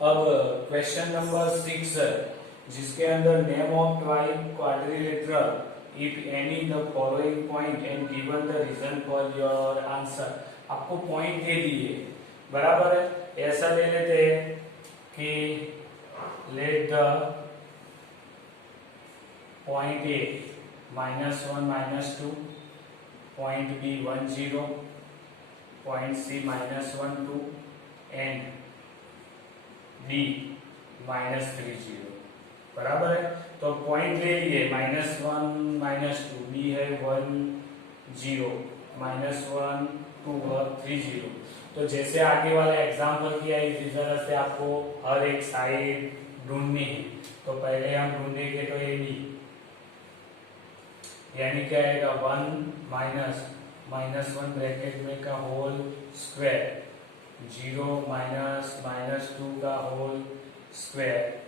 अब question number 6 है, जिसके अंदर name of try quadrilateral if any the following point and given the reason for your answer. आपको point दे दिए, बराबर है। ऐसा ले लेते हैं कि let the point A -1 -2, point B 1 0, point C -1 2 and D -3 0, बराबर है। तो पॉइंट ले लिए -1 -2, बी है 1 0, -1 2 और 3 0। तो जैसे आगे वाला एग्जाम्पल किया, इसी तरह से आपको हर एक साइड ढूंढनी है। तो पहले हम ढूंढेंगे तो ए बी, यानी क्या आएगा 1 -1 ब्रैकेट में का होल स्क्वायर, 0 -2 का होल स्क्वायर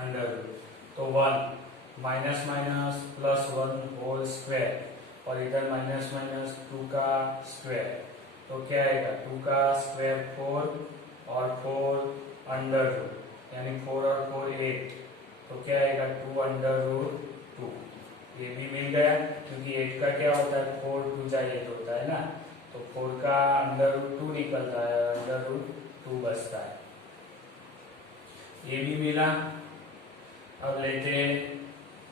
अंडर रूट। तो 1 -+1 होल स्क्वायर और इधर -2 का स्क्वायर। तो क्या आएगा 2 का स्क्वायर 4 और 4 अंडर रूट, यानी 4 और 4 8। तो क्या आएगा 2 अंडर रूट 2। ये भी मिल गया, क्योंकि 8 का क्या होता है 4 2 चाहिए तो होता है ना। तो 4 का अंडर रूट 2 निकलता है, अंडर रूट 2 बचता है। ये भी मिला। अब लेते हैं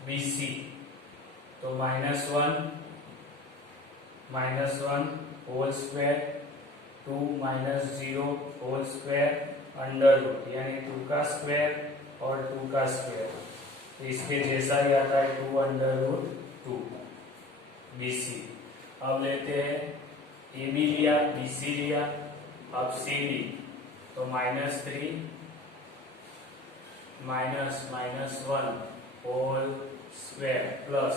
BC। तो -1 whole square 2 -0 whole square under root, यानी 2 का स्क्वायर और 2 का स्क्वायर। तो इसके जैसा ही आता है 2 अंडर रूट 2 BC। अब लेते हैं AB लिया, BC लिया, अब CD। तो -3 -1 होल स्क्वायर प्लस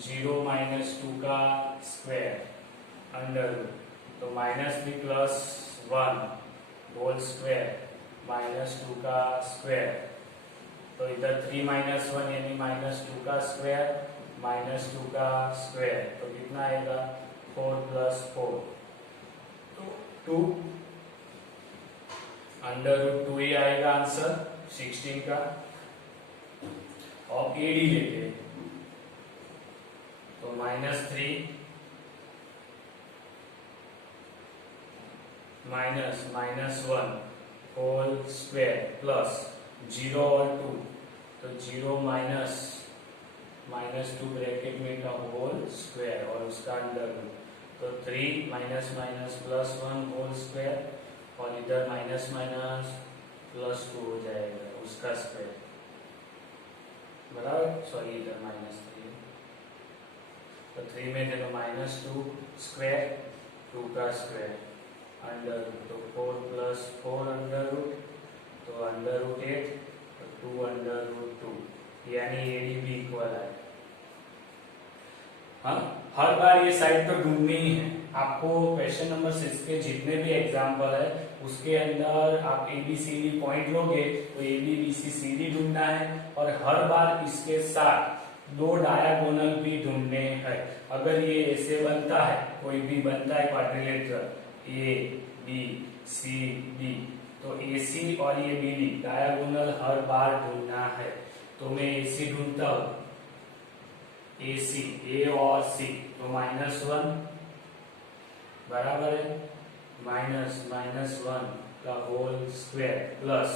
0 -2 का स्क्वायर अंडर रूट। तो -+1 होल स्क्वायर -2 का स्क्वायर। तो इधर 3 -1 यानी -2 का स्क्वायर -2 का स्क्वायर। तो कितना आएगा 4 + 4, तो 2 अंडर रूट 2 ही आएगा आंसर 16 का। और AD लेते हैं। तो -3 -1 होल स्क्वायर प्लस 0 और 2। तो 0 -2 ब्रैकेट में का होल स्क्वायर और उसका अंडर रूट। तो 3 -+1 होल स्क्वायर और इधर -+2 हो जाएगा उसका स्क्वायर, बराबर। सॉरी, इधर -3, तो 3 में देखो -2 स्क्वायर 2 का स्क्वायर अंडर रूट। तो 4 + 4 अंडर रूट, तो अंडर रूट 8, तो 2 अंडर रूट 2, यानी AD भी इक्वल है। हाँ, हर बार ये साइड तो ढूंढनी ही है आपको। क्वेश्चन नंबर 6 के जितने भी एग्जाम्पल है उसके अंदर आप ABCD पॉइंट लोगे तो AB BC CD ढूंढना है, और हर बार इसके साथ 2 डायगोनल भी ढूंढने हैं। अगर ये ऐसे बनता है, कोई भी बनता है क्वाड्रिलेटरल ABCD, तो AC और ये BD डायगोनल हर बार ढूंढना है। तो मैं AC ढूंढता हूँ, AC A और C। तो -1 बराबर है -1 का होल स्क्वायर प्लस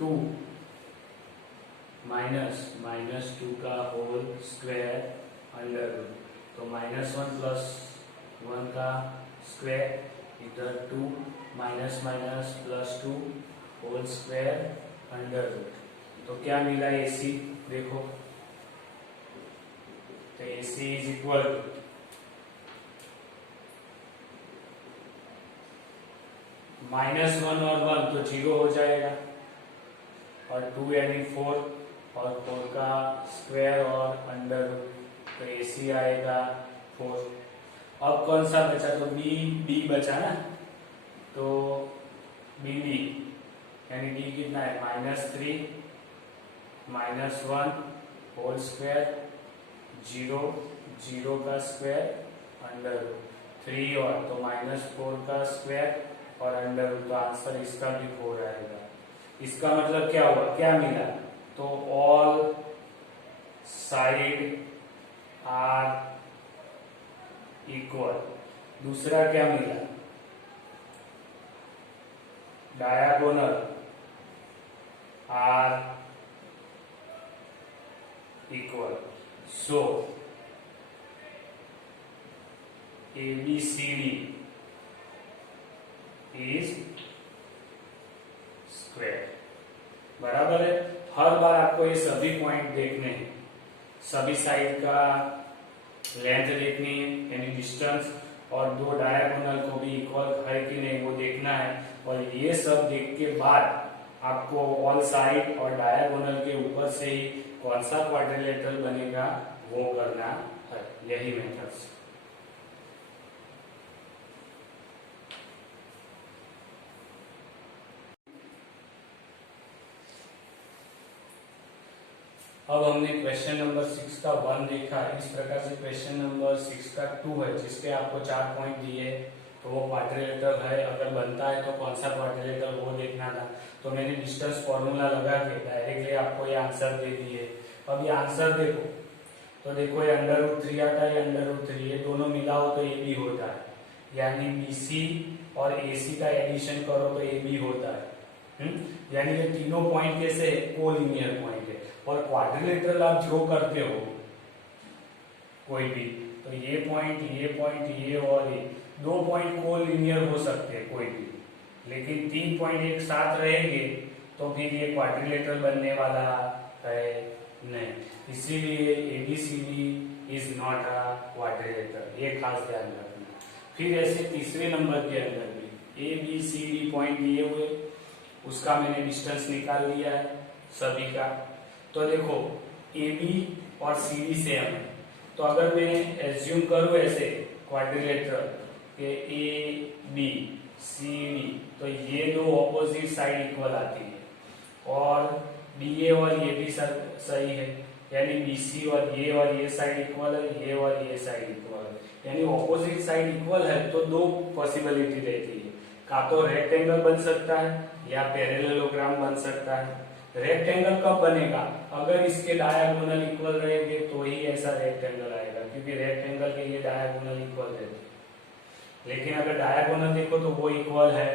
2 -2 का होल स्क्वायर अंडर रूट। तो -1 + 1 का स्क्वायर, इधर 2 +2 होल स्क्वायर अंडर रूट। तो क्या मिला AC, देखो। तो AC इज इक्वल टू -1 और 1 तो 0 हो जाएगा, और 2 यानी 4 और 4 का स्क्वायर और अंडर रूट। तो AC आएगा 4। अब कौन सा बचा, तो B बचा ना। तो BD यानी D कितना है -3 -1 होल स्क्वायर 0 0 का स्क्वायर अंडर रूट 3 और तो -4 का स्क्वायर और अंडर रूट, तो आंसर इसका भी 4 आएगा। इसका मतलब क्या हुआ, क्या मिला, तो ऑल साइड आर इक्वल। दूसरा क्या मिला, diagonal are equal. So ABCD is square. बराबर है। हर बार आपको ये सभी पॉइंट देखने हैं, सभी साइड का लेंथ देखनी है यानी डिस्टेंस, और दो डायगोनल को भी इक्वल है कि नहीं वो देखना है। और ये सब देख के बाद आपको ऑल साइड और डायगोनल के ऊपर से ही कौन सा क्वाड्रिलेटरल बनेगा वो करना है। यही मेथड्स। अब हमने क्वेश्चन नंबर 6 का 1 देखा। इस प्रकार से क्वेश्चन नंबर 6 का 2 है, जिसके आपको 4 पॉइंट दिए, तो वो क्वाड्रिलेटरल है। अगर बनता है तो कौन सा क्वाड्रिलेटरल वो देखना था। तो मैंने डिस्टेंस फॉर्मूला लगा के डायरेक्टली आपको ये आंसर दे दिए। अब ये आंसर देखो, तो देखो ये √3 आता है, √3, ये दोनों मिला हो तो AB होता है, यानी BC और AC का एडिशन करो तो AB होता है। यानी ये तीनों पॉइंट कैसे कोलिनियर पॉइंट है। और क्वाड्रिलेटरल आप जो करते हो कोई भी, तो ये पॉइंट, ये और ये 2 पॉइंट कोलिनियर हो सकते हैं कोई भी, लेकिन 3 पॉइंट एक साथ रहेंगे तो फिर ये क्वाड्रिलेटरल बनने वाला है नहीं। इसीलिए ABCD is not a quadrilateral, ये खास ध्यान रखना। फिर ऐसे तीसरे नंबर के अंदर भी ABCD पॉइंट दिए हुए, उसका मैंने डिस्टेंस निकाल लिया है सभी का। तो देखो AB और CD सेम है, तो अगर मैं एज्यूम करूं ऐसे क्वाड्रिलेटरल के ABCD, तो ये दो ऑपोजिट साइड इक्वल आती है, और BA और ये भी सही है, यानी BC और ये साइड इक्वल है, ये और ये साइड इक्वल है, यानी ऑपोजिट साइड इक्वल है। तो दो पॉसिबिलिटी रहती है, का तो रेक्टेंगल बन सकता है या पैरेललोग्राम बन सकता है। रेक्टेंगल कब बनेगा, अगर इसके डायगोनल इक्वल रहेंगे तो ही ऐसा रेक्टेंगल आएगा, क्योंकि रेक्टेंगल के लिए डायगोनल इक्वल रहते हैं। लेकिन अगर डायगोनल देखो तो वो इक्वल है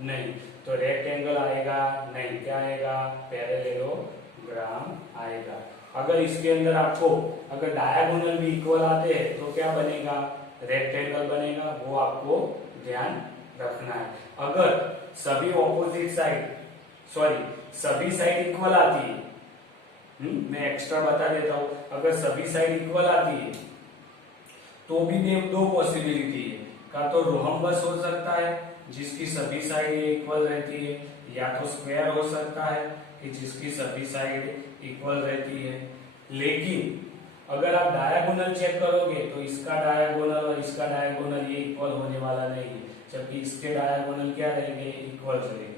नहीं, तो रेक्टेंगल आएगा नहीं, क्या आएगा, पैरेललोग्राम आएगा। अगर इसके अंदर आपको अगर डायगोनल भी इक्वल आते हैं तो क्या बनेगा, रेक्टेंगल बनेगा, वो आपको ध्यान रखना है। अगर सभी ऑपोजिट साइड सभी साइड इक्वल आती है, मैं एक्स्ट्रा बता देता हूं, अगर सभी साइड इक्वल आती है तो भी दो पॉसिबिलिटी है, का तो रोहम्बस हो सकता है जिसकी सभी साइड इक्वल रहती है, या तो स्क्वायर हो सकता है कि जिसकी सभी साइड इक्वल रहती है। लेकिन अगर आप डायगोनल चेक करोगे तो इसका डायगोनल और इसका डायगोनल ये इक्वल होने वाला नहीं है, जबकि इसके डायगोनल क्या रहेंगे, इक्वल रहेंगे।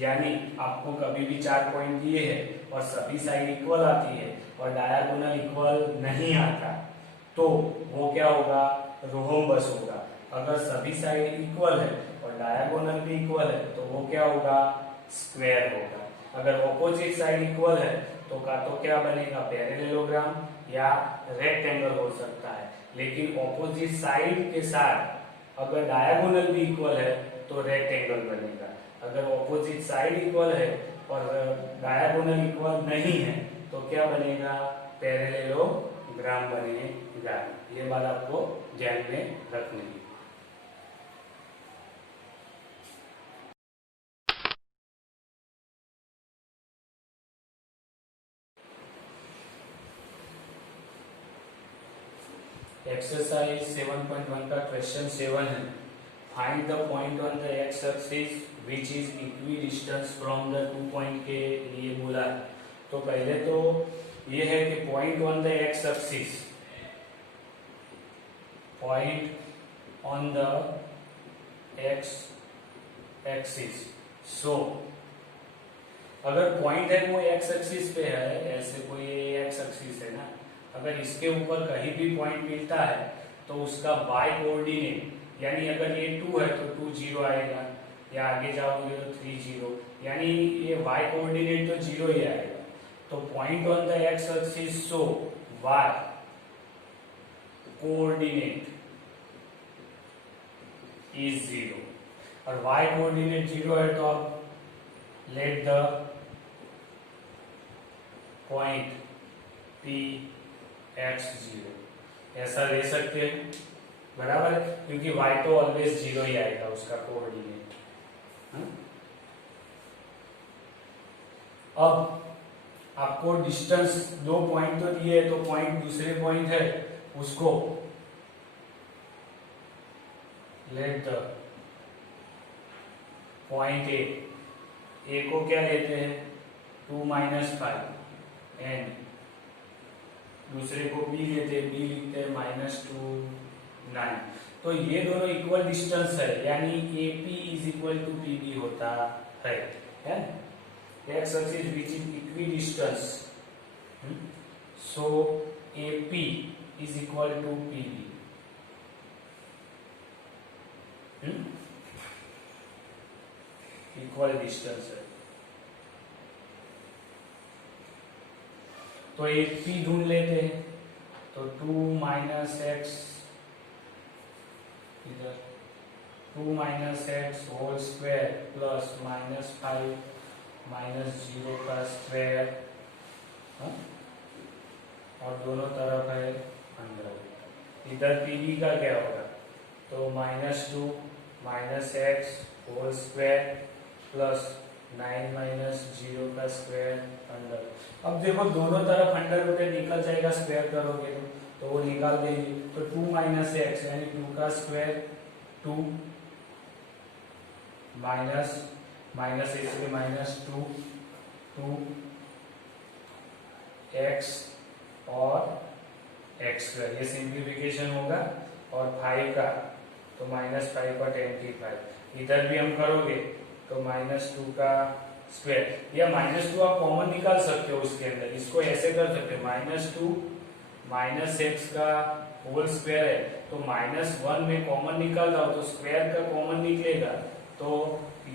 यानी आपको कभी भी 4 पॉइंट दिए हैं और सभी साइड इक्वल आती है और डायगोनल इक्वल नहीं आता, तो वो क्या होगा, रोहम्बस होगा। अगर सभी साइड इक्वल है और डायगोनल भी इक्वल है तो वो क्या होगा, स्क्वायर होगा। अगर ऑपोजिट साइड इक्वल है तो का तो क्या बनेगा, पैरेललोग्राम या रेक्टेंगल हो सकता है। लेकिन ऑपोजिट साइड के साथ अगर डायगोनल भी इक्वल है तो रेक्टेंगल बनेगा। अगर ऑपोजिट साइड इक्वल है और डायगोनल इक्वल नहीं है तो क्या बनेगा, पैरेललोग्राम बनेगा। ये बात आपको ध्यान में रखनी है। एक्सरसाइज 7.1 का क्वेश्चन 7 है, find the point on the X axis which is equi distance from the 2 point के लिए बोला है। तो पहले तो ये है कि point on the X axis, point on the X axis. So अगर पॉइंट है वो एक्स एक्सिस पे है, ऐसे कोई एक्स एक्सिस है ना, अगर इसके ऊपर कहीं भी पॉइंट मिलता है तो उसका बाय कोऑर्डिनेट यानी अगर ये 2 है तो 2 0 आएगा, या आगे जाओगे तो 3 0, यानी ये y कोऑर्डिनेट तो 0 ही आएगा। तो point on the x axis, so y coordinate is 0, और y कोऑर्डिनेट 0 है तो अब late the point p x 0, ऐसा ले सकते हैं, बराबर है, क्योंकि y तो ऑलवेज 0 ही आएगा उसका कोऑर्डिनेट। अब आपको डिस्टेंस, दो पॉइंट तो दिए, तो पॉइंट दूसरे पॉइंट है उसको लेट द पॉइंट ए को क्या लेते हैं 2 - 5 एंड दूसरे को बी लेते हैं, बी लिखते हैं -2 9। तो ये दोनों इक्वल डिस्टेंस है, यानी AP is equal to PB होता है, x axis which is equidistance, so AP is equal to PB, equal distance है। तो AP ढूंढ लेते हैं, तो 2 - x इधर 2 - x होल स्क्वायर प्लस -5 -0 का स्क्वायर, और दोनों तरफ है अंदर। इधर PB का क्या होगा, तो -2 - x होल स्क्वायर प्लस 9 - 0 का स्क्वायर अंदर। अब देखो दोनों तरफ अंडर रूट निकल जाएगा, स्क्वायर करोगे तो वो निकाल देंगे, तो 2 - x यानी 2 का स्क्वायर 2 माइनस -2 2 x और x स्क्वायर, ये सिंप्लीफिकेशन होगा, और 5 का तो -5 का 25, इधर भी हम करोगे तो -2 का स्क्वायर, या -2 आप कॉमन निकाल सकते हो उसके अंदर, इसको ऐसे कर सकते हो -2 -x का होल स्क्वायर है, तो -1 में कॉमन निकाल दो तो स्क्वायर का कॉमन निकलेगा, तो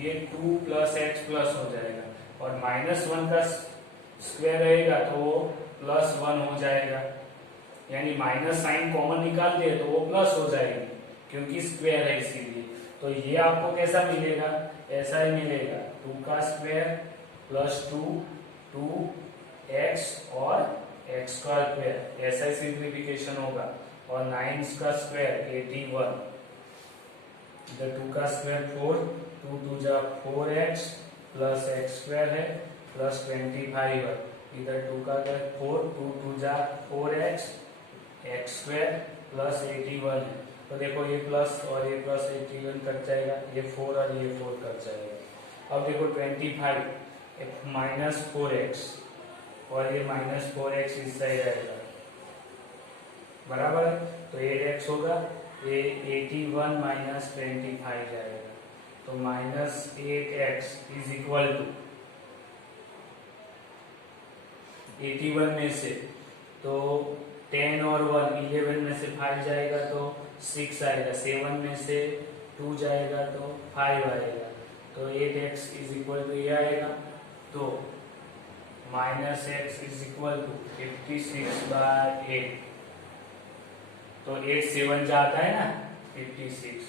ये 2 + x प्लस हो जाएगा, और -1 का स्क्वायर रहेगा तो वो +1 हो जाएगा, यानी माइनस साइन कॉमन निकाल दिए तो वो प्लस हो जाएगी, क्योंकि स्क्वायर है इसीलिए। तो ये आपको कैसा मिलेगा, ऐसा ही मिलेगा 2 का स्क्वायर प्लस 2x और x का स्क्वायर, ऐसा ही सिंप्लीफिकेशन होगा, और 9 का स्क्वायर 81, इधर 2 का स्क्वायर 4, 2 2 जा 4x प्लस x स्क्वायर है प्लस 25 है, इधर 2 का 4, 2 2 जा 4x x स्क्वायर प्लस 81 है, तो देखो ये प्लस और ये प्लस 81 कट जाएगा, ये 4 और ये 4 कट जाएगा। अब देखो 25 -4x और ये -4x इस साइड आएगा, बराबर है, तो 8x होगा, ये 81 - 25 जाएगा, तो -8x इज इक्वल टू 81 में से तो 10 और 1 11 में से 5 जाएगा तो 6 आएगा, 7 में से 2 जाएगा तो 5 आएगा, तो 8x इज इक्वल टू ये आएगा, तो -x इज इक्वल टू 56/8, तो 8 7 जाता है ना 56,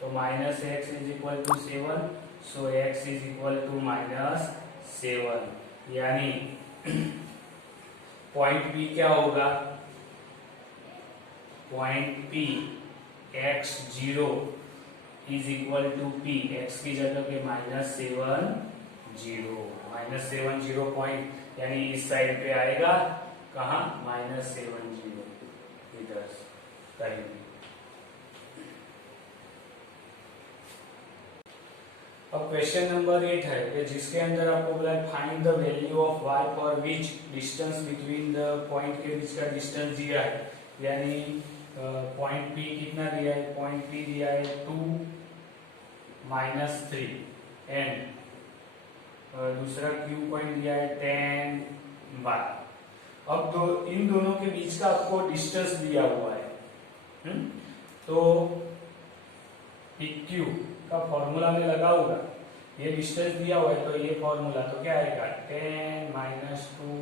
तो -x is equal to 7, so x is equal to -7, यानी पॉइंट P क्या होगा, point P x0 is equal to P, x की जगह पे -7 पॉइंट, यानी इस साइड पे आएगा, कहाँ -70, इधर कहीं भी। अब क्वेश्चन नंबर 8 है, जिसके अंदर आपको बोला find the value of y for which distance between the point के बीच का डिस्टेंस दिया है, यानी पॉइंट P कितना दिया है, पॉइंट P दिया है 2 - 3 एंड दूसरा Q पॉइंट दिया है 10 12। अब इन दोनों के बीच का आपको डिस्टेंस दिया हुआ है, तो PQ का फॉर्मूला में लगाऊंगा, ये डिस्टेंस दिया हुआ है तो ये फॉर्मूला तो क्या आएगा 10 minus 2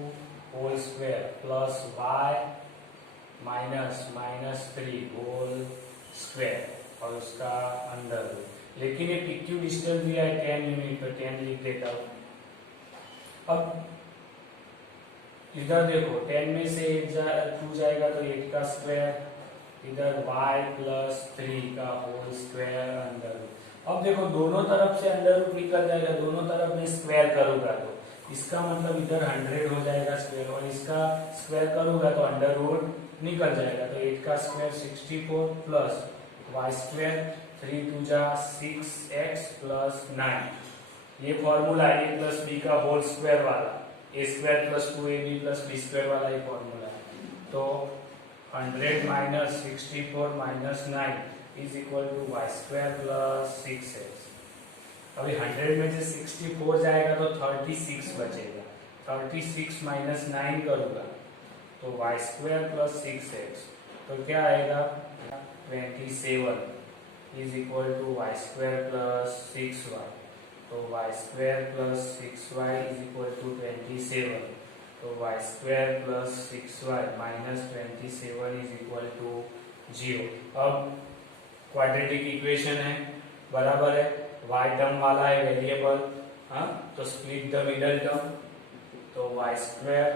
whole square plus y minus 3 whole square और उसका अंडर रूट। लेकिन ये PQ डिस्टेंस दिया है 10 यूनिट, तो 10 लिख देता हूँ। अब इधर देखो 10 में से 2 जाएगा तो 8 का स्क्वायर, इधर y प्लस 3 का होल स्क्वायर अंडर रूट। अब देखो दोनों तरफ से अंडर रूट निकल जाएगा, दोनों तरफ में स्क्वायर करूंगा तो इसका मतलब इधर 100 हो जाएगा स्क्वायर, और इसका स्क्वायर करूंगा तो अंडर रूट निकल जाएगा। तो 8 का स्क्वायर 64 प्लस y स्क्वायर 3 2 जा 6x प्लस 9। ये फॉर्मूला a प्लस b का होल स्क्वायर वाला, a square plus 2ab plus b square वाला ये फॉर्मूला है। तो 100 minus 64 minus 9 is equal to y square plus 6x। अभी 100 में से 64 जाएगा तो 36 बचेगा, 36 माइनस 9 करूंगा तो y स्क्वायर प्लस 6x, तो क्या आएगा 27 is equal to y square plus 6y। तो y square plus 6y is equal to 27, तो y square plus 6y minus 27 is equal to 0। अब क्वाड्रेटिक इक्वेशन है, बराबर है, y टर्म वाला है वेरिएबल, हाँ, तो स्प्लिट द मिडल टर्म, तो y square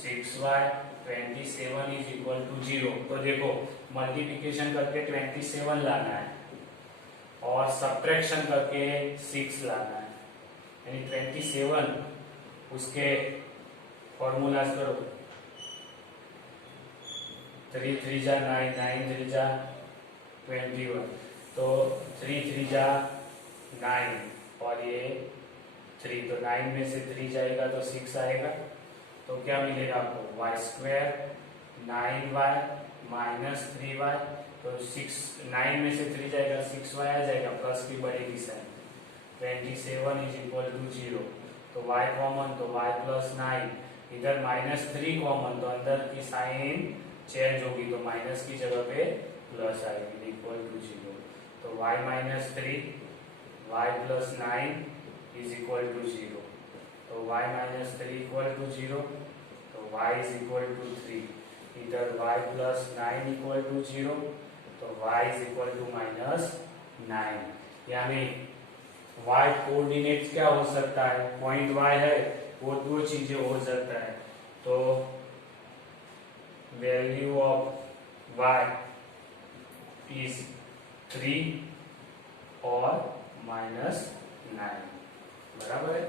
6y 27 is equal to 0। तो देखो मल्टीप्लिकेशन करके 27 लाना है और सब्ट्रैक्शन करके 6 लाना है, यानी 27 उसके फॉर्मूला करो, 3 3 जा 9 9 3 जा 21, तो 3 3 जा 9 और ये 3, तो 9 में से 3 जाएगा तो 6 आएगा। तो क्या मिलेगा आपको y square 9y minus 3y, तो 9 में से 3 जाएगा 6y आ जाएगा, प्लस की बढ़ेगी साइन, 27 इज इक्वल टू 0। तो y कॉमन, तो y प्लस 9, इधर माइनस 3 कॉमन, तो अंदर की साइन चेंज होगी, तो माइनस की जगह पे प्लस आएगी, इक्वल टू 0। तो y minus 3 y plus 9 is equal to 0, तो y माइनस 3 इक्वल टू 0, तो y इज इक्वल टू 3, इधर y प्लस 9 इक्वल टू 0, तो y is equal to minus 9। यानी y कोऑर्डिनेट क्या हो सकता है, पॉइंट y है, वो दो चीजें हो सकता है। तो वैल्यू ऑफ y इज 3 और माइनस 9, बराबर है।